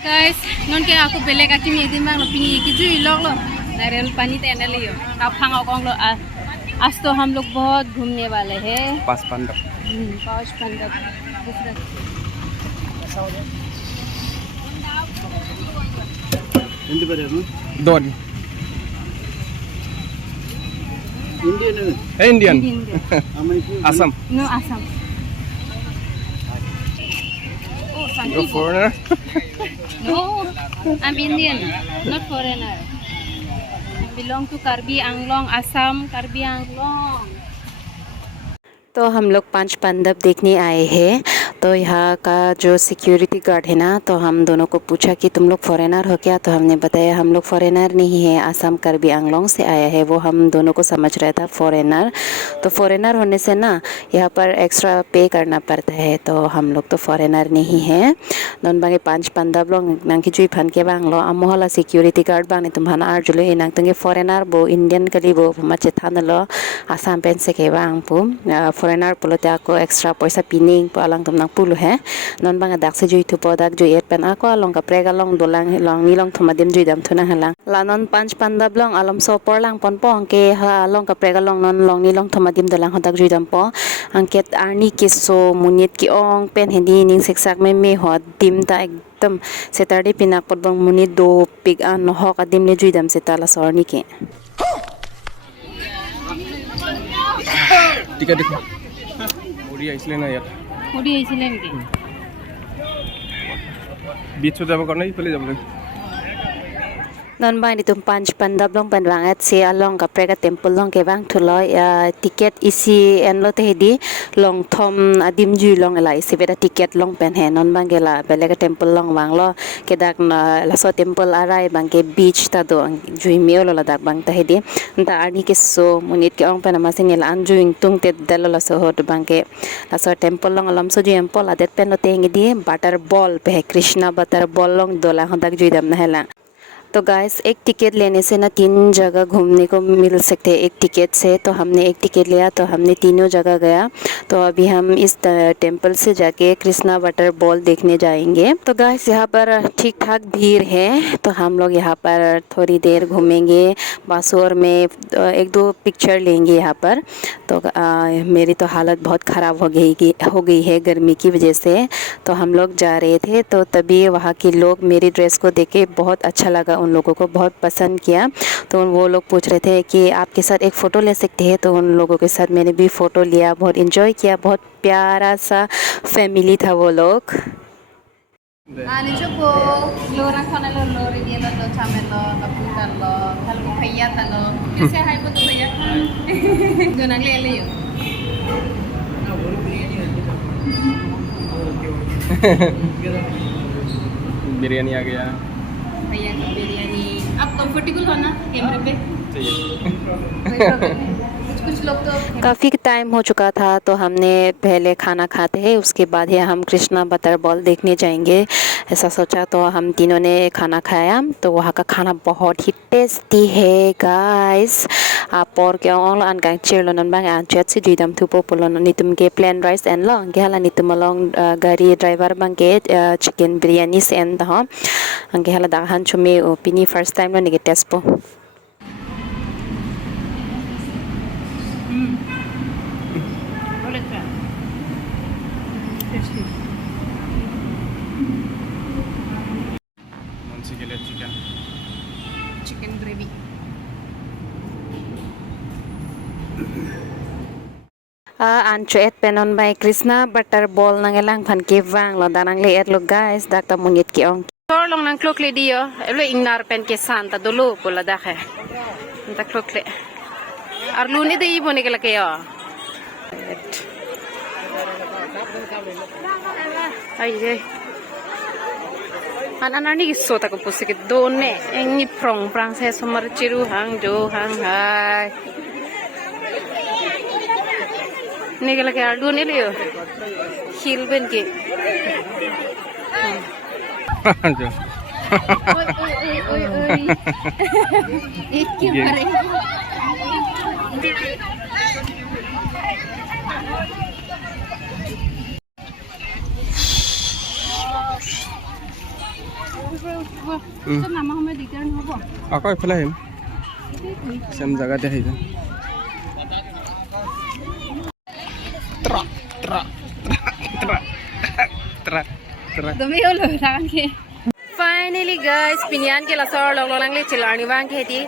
Guys, non ke aku beli kaki mi di mang lo pingi ki jui log lo नारियल पानी तेने लियो अब खाओ कौन लो आज तो हम लोग बहुत घूमने वाले हैं 5 पंडब दोन Indian Assam no Assam oh you're foreigner no I'm Indian not foreigner belong to Karbi Anglong Assam Karbi Anglong तो हम लोग 5 पंडब देखने आए हैं तो यहाँ का जो सिक्योरिटी गार्ड है ना तो हम दोनों को पूछा कि तुम लोग फॉरेनर हो क्या तो हमने बताया हम लोग फॉरेनर नहीं है असम करबी आंगलोंग से आया है वो हम दोनों को समझ रहा था फॉरेनर तो फॉरेनर होने से ना यहाँ पर एक्स्ट्रा पे करना पड़ता है तो हम लोग तो फॉरेनर नहीं है दोन बांगे 5 पंडब लोग नांकी जुई फन के बांगलो अमोहला सिक्योरिटी गार्ड बांगे तुम भाना आर जुले इनांग तंगे फॉरेनर बो इंडियन कली बो मचे थानलो आसाम पेन से के बांग पु फॉरेनर पुलोते आको एक्स्ट्रा पैसा पिनिंग पालांग तुम नांग पुलो है नॉन बांगा दाक से जुई थु पदाक जुई एट पेन आको आलोंग का प्रेगा लोंग दोलांग लोंग नीलोंग थुमादिम जुई दम थुना हलांग लानन 5 पंडब लोंग आलम सो परलांग पन पोंग के हा लोंग का प्रेगा लोंग नॉन लोंग नीलोंग थुमादिम दोलांग हदाक जुई दम पो अंकेत आर्नी किसो मुनित की ओंग पेन हिंदी निंग सिक्साक में हो दिम ता एकदम सेटरडे पिनाक पदबंग मुनित दो पिग आन हो का दिम ने जुई दम से ताला सोरनी के टिकट देखो उड़ी आइसले ना यार उड़ी आइसले नेকি बीच যাব करना ही पहले যাব non bang di tum 5 pandab long pan bang at se along ka prega temple long ke bang thuloy ticket isi en lo te di long thom adim ju long la isi beda ticket long pen he non bang gela belega temple long bang lo ke dak la so temple arai bang ke beach ta do ju mi lo la dak bang ta he di ta ani ke so munit ke ong pen ma sing la an ju tung te dal la so hot bang ke la so temple long lam so ju temple adet pen lo te ngi di butter ball pe krishna butter ball long dola hodak ju dam na hela तो guys एक ticket लेने से ना 3 जगह घूमने को मिल सकते हैं एक टिकट से तो हमने एक टिकट लिया तो हमने तीनों जगह गया तो अभी हम इस टेंपल से जाके कृष्णा वाटर बॉल देखने जाएंगे तो गाइस यहाँ पर ठीक ठाक भीड़ है तो हम लोग यहाँ पर थोड़ी देर घूमेंगे बासुर में 1-2 पिक्चर लेंगे यहाँ पर तो मेरी तो हालत बहुत ख़राब हो गई है गर्मी की वजह से तो हम लोग जा रहे थे तो तभी वहाँ के लोग मेरी ड्रेस को देख के बहुत अच्छा लगा उन लोगों को बहुत पसंद किया तो वो लोग पूछ रहे थे कि आपके साथ एक फ़ोटो ले सकते हैं तो उन लोगों के साथ मैंने भी फ़ोटो लिया बहुत एंजॉय किया बहुत प्यारा सा फैमिली था वो लोग Ani cupo lorang kana lo lori dia lo chamelo kapukan lo kalau kaya ta lo bisa hai betul ya donang le le yo biryani आ गया भैया का बिरयानी आप कंफर्टेबल हो ना कैमरे पे कुछ लोग तो काफ़ी टाइम हो चुका था तो हमने पहले खाना खाते हैं उसके बाद ही हम कृष्णा बटर बॉल देखने जाएंगे ऐसा सोचा तो हम तीनों ने खाना खाया तो वहाँ का खाना बहुत ही टेस्टी है गाइस आप और क्या ऑल अन का चिरलो नन बांग अन चेट से जीदम थुपो पोलो नितुम के प्लेन राइस एंड लो गेला नितुम लोंग गाड़ी ड्राइवर बांग के चिकन बिरयानी से एंड हो अंगे हला दा हन चुमे ओपिनी फर्स्ट टाइम लो निगे टेस्ट पो chicken gravy Ancuet penon by Krishna butter ball nangelang pan ke wang lo danang le lo guys dakta mungit ki ong tor long nang klok le dio elo ingnar pen ke santa dulu pola dakhe ta klok le arlu ne dei bone ke lake yo ai je anak ni kisah tak pusing do ne engi prong prang saya somar ciru hang jo hang hai ni kalau kayak aldo ni leo hill ben ke oi एक क्यों करे আকৌ এইফালে আহিম same জেগাতে আহি যাম Finally guys, pinian ke lasor long long le chilani wang kheti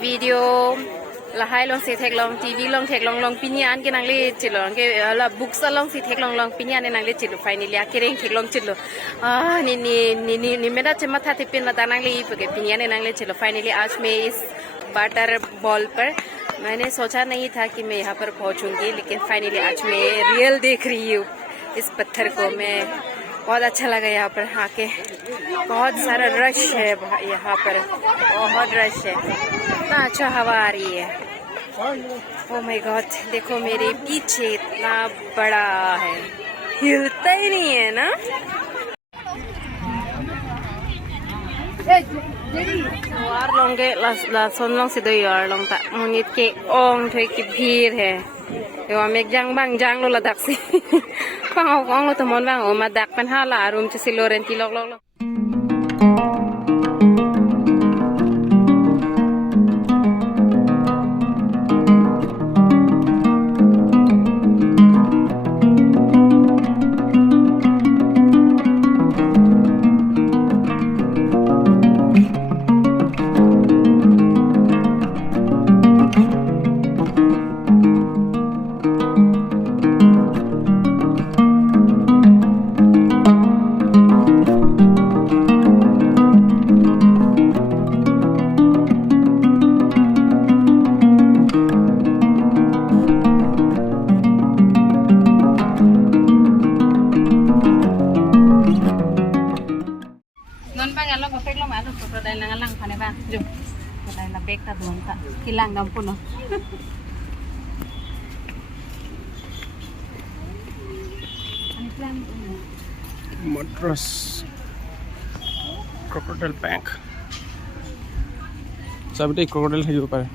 video lahai long se thek long TV long thek long pinian ke nang le chilon ke la books long se thek long pinian nang le chilu finally akireng thek long chilu ni mera chema tha te pin na nang le ke pinian nang le chilu finally आज मैं इस water ball पर मैंने सोचा नहीं था कि मैं यहाँ पर पहुँचूंगी लेकिन फाइनली आज मैं रियल देख रही हूँ इस पत्थर को मैं बहुत अच्छा लगा यहाँ पर आके बहुत सारा रश है यहाँ पर बहुत रश है इतना अच्छा हवा आ रही है ओह माय गॉड देखो मेरे पीछे इतना बड़ा है हिलता ही नहीं है ना यार लोंगे लासन लोंग से दो यार लोंग ता मुनित के ओंग थे की भीड़ हैเดี๋ยวเมกยังบางจังโลละดักสิฟังเอาของเราทั้งหมดว่างออกมาดักเป็น5 ลารวมจะสิโลเรนตีลอกcrocodile lang lang pane ba jo crocodile la bek ta don ta kilang dam puno ani plan Madras crocodile bank sabite crocodile থাকিব পাৰে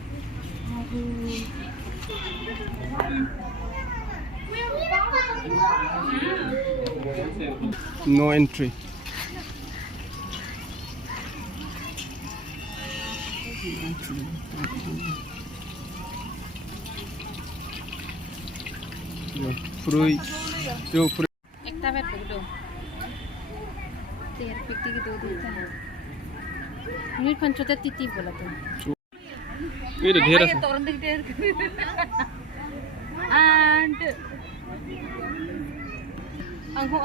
no entry फ्रुई जो एकटा बेट दो तेर पिकटी की दो देता है मिनिट 75 तीती बोला तो ये तो ढेर है and angho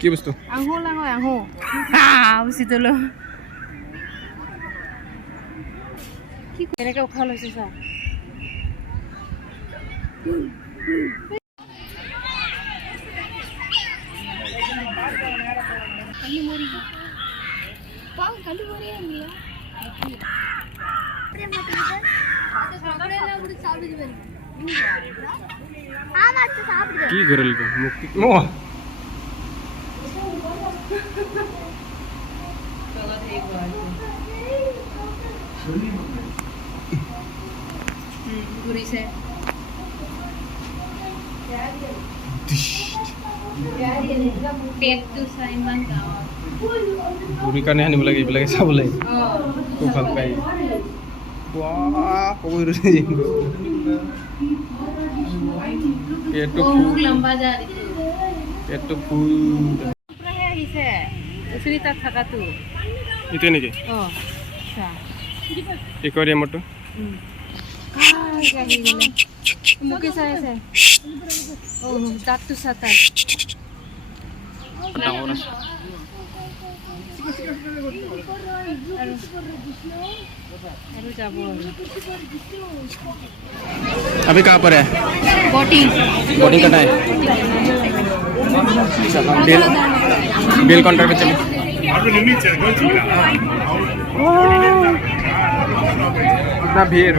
কি বস্তু angho lango angho usi dolo কি এনেকে উঠা লৈছে সা কালি মরি পাও কালি মরি আমিলা প্রেম মত সাবড়ে না বুড়ি চাবি দিবেন আমার তো সাবড়ে কি করল তো মুক্তি মো চলো ঠিক আছে घुरी से पेट तो साइमन का ঘুৰি কাৰণে আনিব লাগে এইবিলাকে চাবলৈ খুব ভাল পায় ক'ব পেটটো লম্বা যা পেটটো ফুল পুৰা হে আহিছে উচৰি তাত থাকাটো এইটো নেকি আচ্ছা একুৱাৰিয়ামটো মুকে চাই আছে দাঁতটো চাতা ডাঙৰ আছে আৰু যাব अभी कहाँ पर है बोटिंग करना है बिल काउंटर पे चले इतना भीड़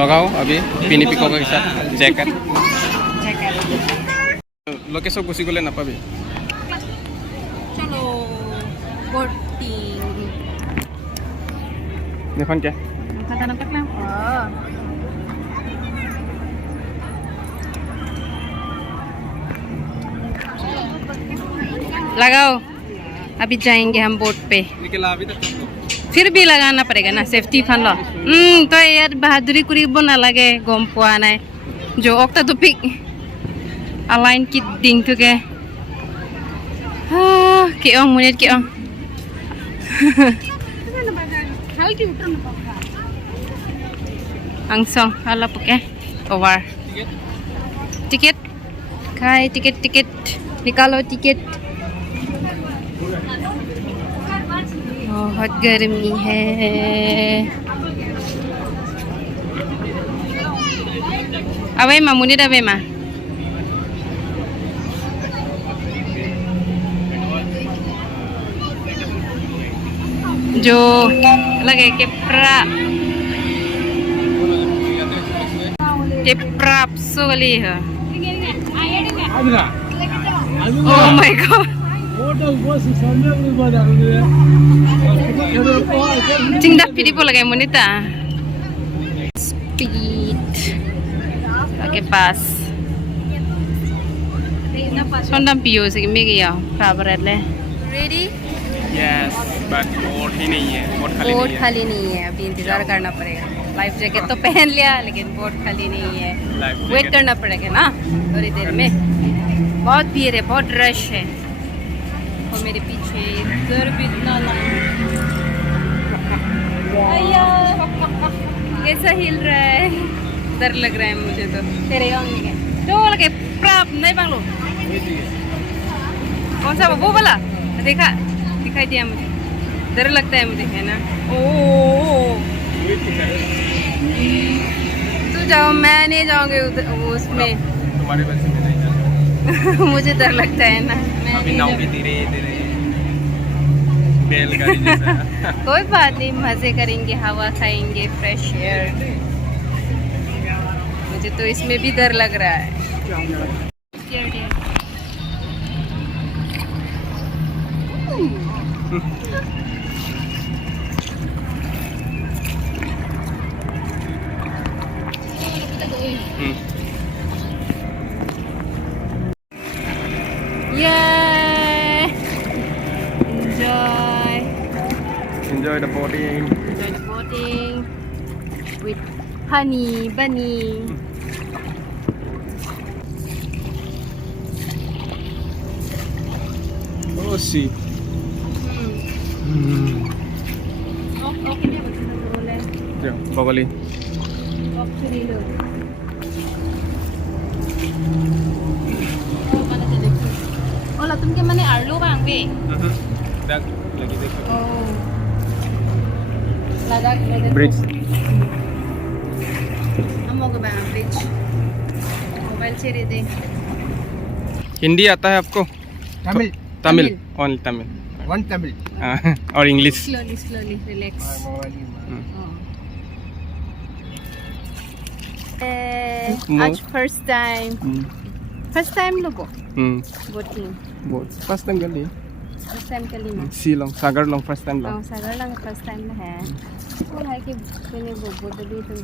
लगाओ अभी पिनी पिको के साथ जैकेट लोकेशन गुसी गले ना पाबी चलो बोटिंग देखन क्या kata nampak lah लगाओ अभी जाएंगे हम बोट पे फिर भी लगाना पड़ेगा ना सेफ्टी फन लो तो यार बहादुरी कुरीब ना लगे गम पुआ ना जो ओक्ता तो पिक अलाइन की डिंग तो के केओ मुनेट केओ angsong hala puke over ticket kai ticket निकालो टिकट बहुत गर्मी है अबे मा मुनिट अबे मा जो लगे के प्राप सोली है oh my god tinggal pilih pula kayak monita speed pakai pas sondam pio sih megi ya favorite le ready yes but boat ही नहीं है बोट खाली नहीं है अभी इंतजार करना पड़ेगा लाइफ जैकेट तो पहन लिया लेकिन बोट खाली नहीं है वेट करना पड़ेगा ना थोड़ी देर में बहुत भीड़ है बहुत रश है और मेरे पीछे इधर भी इतना लाइन कैसा हिल रहा है डर लग रहा है मुझे तो तेरे तो लगे प्राप नहीं बांग लो कौन सा वो वाला देखा दिखाई दिया मुझे डर लगता है मुझे है ना ओ तू जाओ मैं नहीं जाऊंगी उसमें तुम्हारे बस में नहीं मुझे डर लगता है ना अभी नाव भी धीरे धीरे बैलगाड़ी जैसा कोई बात नहीं मजे करेंगे हवा खाएंगे फ्रेश एयर मुझे तो इसमें भी डर लग रहा है Yay! enjoy the boating with honey bunny. oh see yeah bawali Olah तुम के मने आलू बांग बे dak lagi देखो oh लद्दाख bridge हम हो गए बांग ब्रिज मोबाइल से रे दे हिंदी आता है आपको Tamil only Tamil One Tamil. और इंग्लिश slowly relax आज first time लोगो boating boat first time kali first time kali में Silong Sagar long first time long सागर लंग first time में है वो है कि मैंने वो बोट भी तो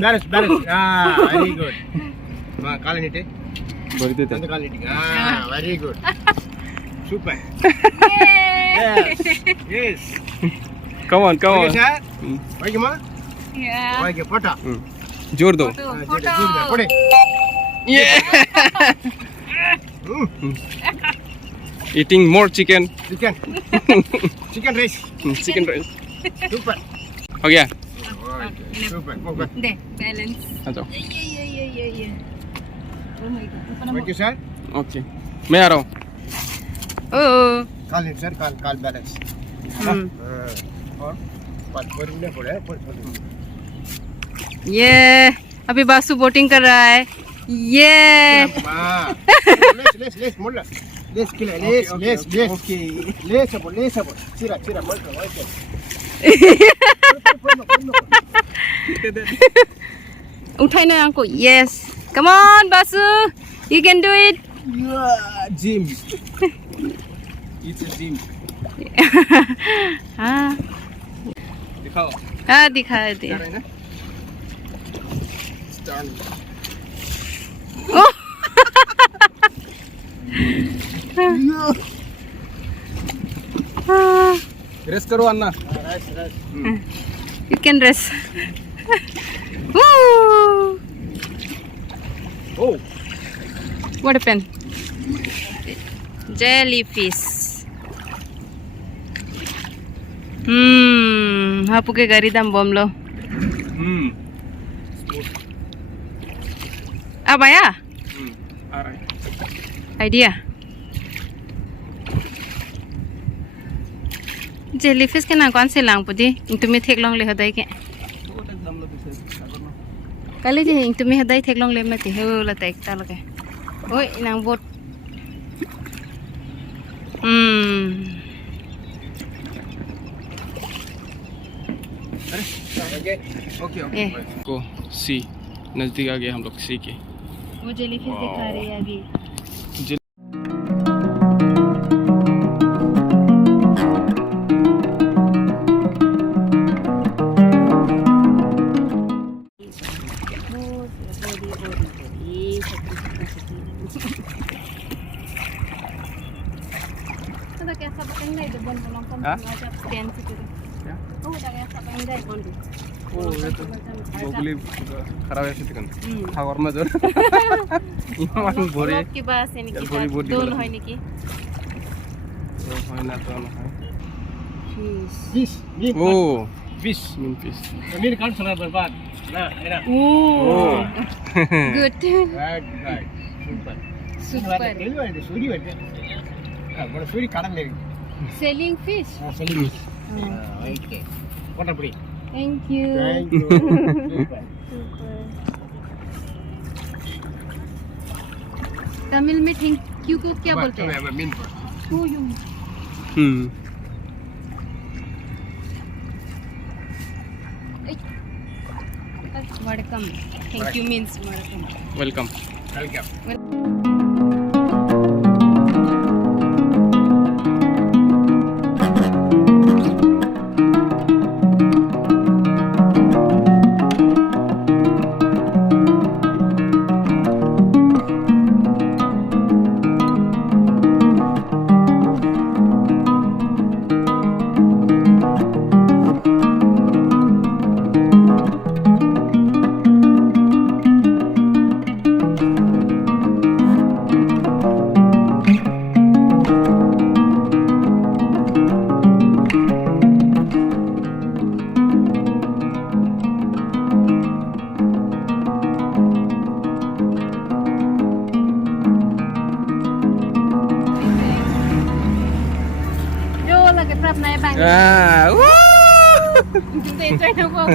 Balance. Very good. Kalanite. बोलते थे Kalanite. Very good. Super. Yes. come on Okay, sir. Okay, ma. yeah Okay, photo. जोर दो photo Photo. yeah eating more chicken Chicken rice. chicken rice Super. हो गया Super. दे balance आ जाओ ये oh my god Thank you, sir. Okay मैं आ रहा हूँ oh Call it, sir. Call balance. और पर ये अभी बासु बोटिंग कर रहा है ये लेस मोड़ लेस किला लेस सब चिरा मोड़ उठाइना आंको yes come on Basu you can do it gym it's a gym हाँ दिखाओ हाँ दिखा दे Darn. Oh! रेस्ट करो अन्ना You can rest. Woo! Oh. What happened? Jellyfish. Hapu ke gari dam bom lo. Ab आया? आ रहा है Idea. Jellyfish के ना कौन से लांग पुदी? तुम्हें थेक लोंग ले हदाई के? कल जी तुम्हें हदाई थेक लोंग ले में थी हो लता एक ताल के. ओए नांग बोट. ओके ओके को सी नजदीक आ गए हम लोग सी के. वो जेलीफिश दिखा रही है अभी. Ada kayak apa yang lain deh, bon bolong kamu ngajak scan situ. Oh, ada kayak apa yang lain bon. Oh, itu boguli खराब है सिटी kan. खावर में जोर. इमान बोरे. की बात है निकी. दोनों है निकी. है ना तो ना है. Fish. Oh, Fish. fish. Ini kan sudah berbat. Nah, enak. Oh. Good. Right. Super. Ini ada suri ada. Kalau suri kadang lagi. Selling fish. Selling fish. Okay. What beri? Thank you. Thank you. Super. Tamil में thank you को क्या बोलते हैं? Min. Who you? Welcome. Thank you means welcome. Welcome. Ah, woo! Chúng ta chơi đâu không?